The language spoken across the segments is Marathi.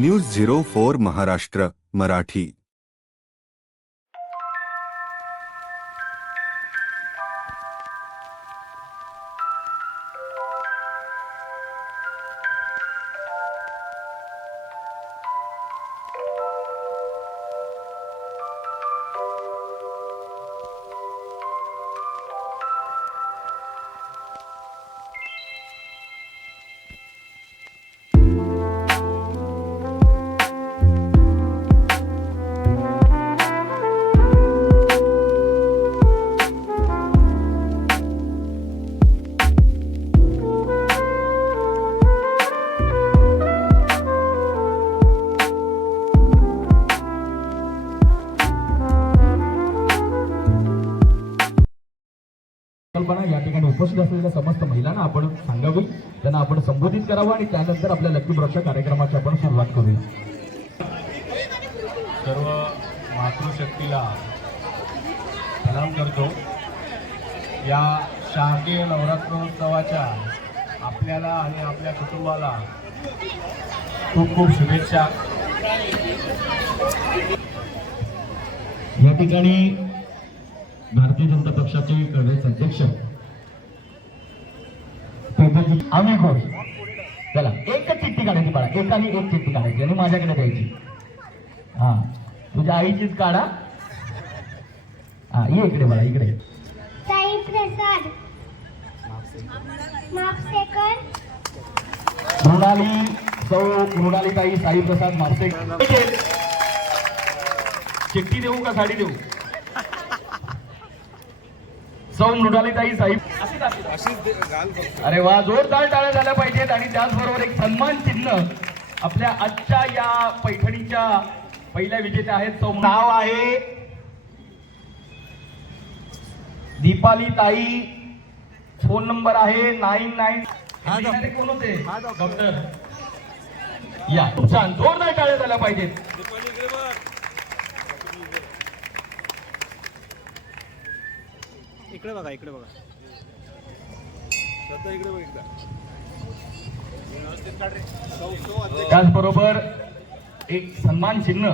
News zero four Maharashtra Marathi. कल्पना या ठिकाणी उपस्थित असलेल्या समस्त महिलांना आपण सांगावी त्यांना आपण संबोधित करावं आणि त्यानंतर आपल्या ब्रॉच्या कार्यक्रमाची आपण सुरुवात करूया. सर्व मातृशक्तीला सलाम करतो. या शारदीय नवरात्रोत्सवाच्या आपल्याला आणि आपल्या कुटुंबाला खूप खूप शुभेच्छा. या ठिकाणी भारतीय जनता पक्षाचे प्रदेश अध्यक्ष आम्ही घोष चला एकच चिठ्ठी काढायची बाळा. एकाने एक चिठ्ठी काढायची आणि माझ्याकडे द्यायची. हा. तुझ्या आईचीच काढा. हा ये इकडे बाळा इकडे. साई प्रसाद. मापसेकर. मृणाली सौ मृणालीताई साईप्रसाद मारसे चिठ्ठी देऊ का साडी देऊ? सौ मृणालीताई साई अरे वा जोरदार टाळ्या झाल्या पाहिजेत आणि त्याचबरोबर एक सन्मान चिन्ह आपल्या आजच्या या पैठणीच्या पहिल्या विजेत्या आहेत सौ नाव आहे दीपाली ताई. फोन नंबर आहे नाईन नाईन. कोण होते? डॉक्टर. या. छान. जोरदार टाळ्या झाल्या पाहिजेत. इकडे बघा इकडे बघा. त्याचबरोबर एक सन्मान चिन्ह.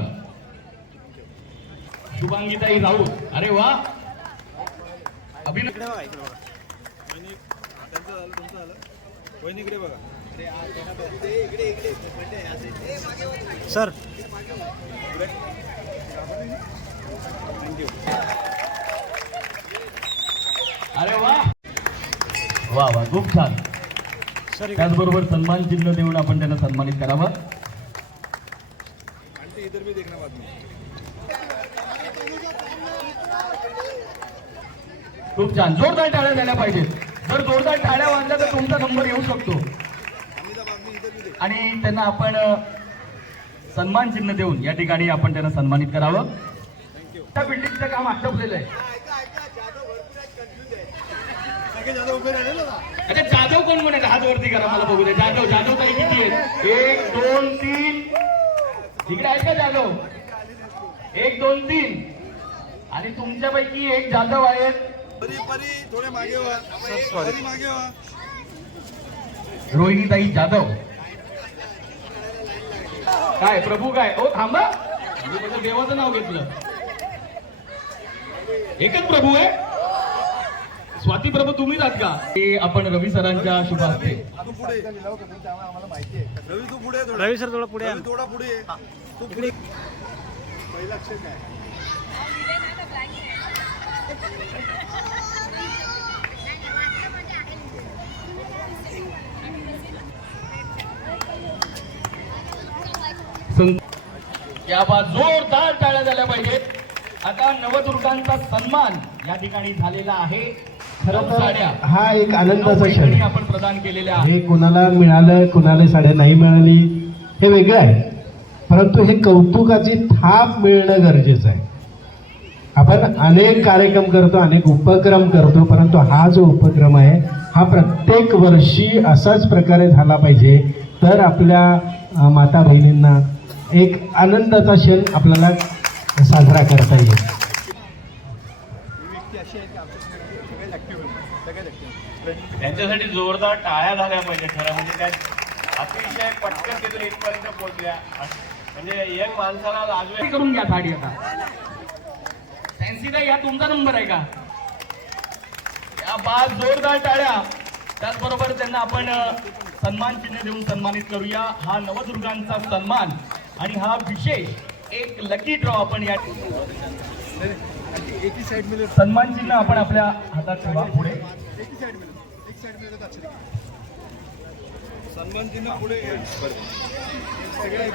शुभांगीताई राऊत. अरे वा. अभिनय इकडे बघा इकडे बघा. वहिनी त्यांचं झालं तुमचं झालं. वहिनी इकडे बघा. सर थँक्यू अरे वा वा वा खूप छान. त्याचबरोबर सन्मान चिन्ह देऊन आपण त्यांना सन्मानित करावं. खूप छान. जोरदार टाळ्या झाल्या पाहिजेत. जर जोरदार टाळ्या वाजल्या तर तुमचा नंबर येऊ शकतो. आणि त्यांना आपण सन्मान चिन्ह देऊन या ठिकाणी आपण त्यांना सन्मानित करावं. त्या बिल्डिंगचं काम आटपलेलं आहे. अच्छा जाधव कोण कोण आहे हात वरती करा मला बघू दे. जाधव जाधव ताई किती आहेत? एक दोन तीन. इकडे आहेत का जाधव? एक दोन तीन. आणि तुमच्यापैकी एक जाधव आहेत. परी परी थोडे मागे व्हा परी मागे व्हा रोहिणीताई जाधव. काय प्रभू काय? ओ थांबा. देवाचं नाव घेतलं. एकच प्रभू आहे. स्वाती प्रभू तुम्हीच आहात का? ते आपण रवी सरांच्या शुभ हस्ते. तू पुढे आम्हाला माहिती आहे. रवी तू पुढे रवी सर थोडा पुढे थोडा पुढे ये. तू पुढे पहिला अक्षर काय सं- या बा जोरदार टाळ्या झाल्या पाहिजेत. आता नवदुर्गांचा सन्मान या ठिकाणी झालेला आहे. खरं तर हा एक आनंदाचा क्षण. आपण प्रदान केलेल्या हे कुणाला मिळालं कुणाला साड्या नाही मिळाली हे वेगळं आहे. परंतु हे कौतुकाची थाप मिळणं गरजेचं आहे. आपण अनेक कार्यक्रम करतो अनेक उपक्रम करतो परंतु हा जो उपक्रम आहे हा प्रत्येक वर्षी असाच प्रकारे झाला पाहिजे. तर आपल्या माता बहिणींना एक आनंदाचा क्षण आपल्याला साजरा करता येईल. त्यांच्यासाठी जोरदार टाळ्या झाल्या पाहिजे खरं म्हणजे त्या अतिशय पटकन तिथून इथपर्यंत पोहोचल्या. म्हणजे यंग माणसाला लाजवे करून घ्या साडी आता. फॅन्सी या तुमचा नंबर आहे का? या पाच जोरदार टाळ्या. त्याचबरोबर त्यांना आपण सन्मान चिन्ह देऊन सन्मानित करूया. हा नवदुर्गांचा सन्मान आणि हा विशेष एक लकी ड्रॉ आपण या एक ही साइड में सन्मान चिन्ह आपण आपल्या हातात ठेवा पुढे. एक साइड में एक साइड में अक्षर सन्मान चिन्ह पुढे सगळ्या